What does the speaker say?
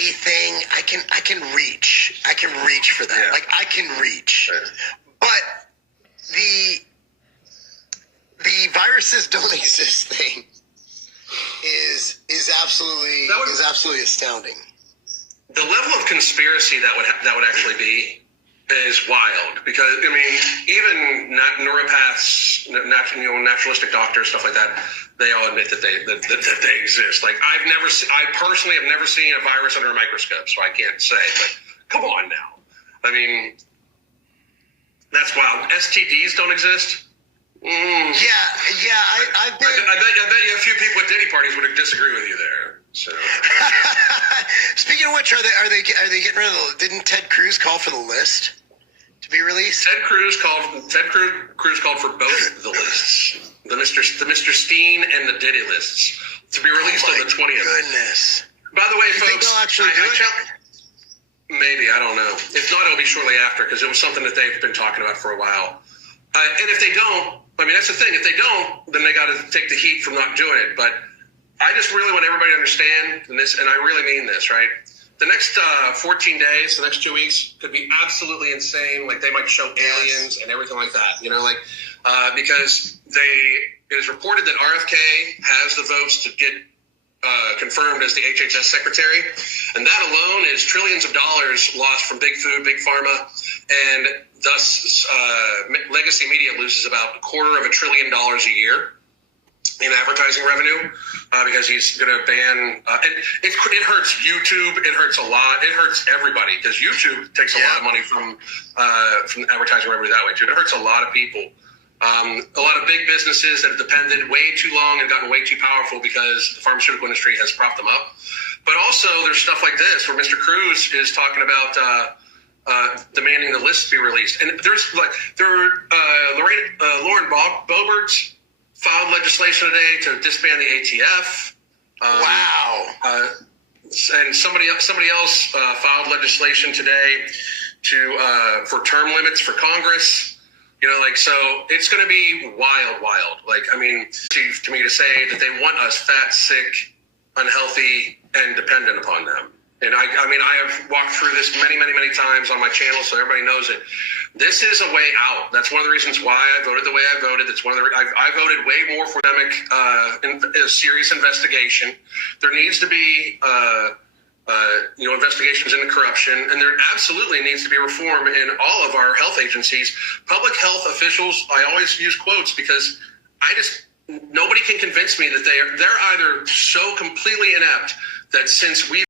A thing, I can reach. I can reach for that. Yeah. Like, I can reach. Right. But the viruses don't exist thing is absolutely astounding. The level of conspiracy that would actually be is wild, because I mean, even neuropaths, naturalistic doctors, stuff like that, they all admit that they exist. Like, I personally have never seen a virus under a microscope, so I can't say. But come on now, I mean, that's wild. STDs don't exist. Yeah. I bet you a few people at Diddy parties would disagree with you there. So. Speaking of which, are they getting rid of didn't Ted Cruz call for the list to be released? Ted Cruz called for both the lists, the Mr. Steen and the Diddy lists, to be released on the 20th. Goodness. By the way, you folks, think they'll actually do it? Maybe, I don't know. If not, it'll be shortly after, because it was something that they've been talking about for a while. And if they don't, I mean, that's the thing. If they don't, then they got to take the heat from not doing it. But I just really want everybody to understand this, and I really mean this, right? The next 14 days, the next 2 weeks, could be absolutely insane. Like, they might show aliens and everything like that, because it is reported that RFK has the votes to get confirmed as the HHS secretary, and that alone is trillions of dollars lost from big food, big pharma, and thus legacy media loses about $250 billion a year in advertising revenue, because he's going to ban. It hurts YouTube. It hurts a lot. It hurts everybody, because YouTube takes a lot of money from advertising revenue that way too. It hurts a lot of people. A lot of big businesses that have depended way too long and gotten way too powerful because the pharmaceutical industry has propped them up. But also, there's stuff like this where Mr. Cruz is talking about demanding the list be released. And Lauren Boebert filed legislation today to disband the ATF. Wow. And somebody else filed legislation today for term limits for Congress. So it's going to be wild. Like, I mean, to me to say that they want us fat, sick, unhealthy, and dependent upon them. And I have walked through this many, many, many times on my channel, so everybody knows it. This is a way out. That's one of the reasons why I voted the way I voted. That's one of I voted way more for a serious investigation. There needs to be investigations into corruption, and there absolutely needs to be reform in all of our health agencies. Public health officials, I always use quotes because nobody can convince me that they're either so completely inept that since we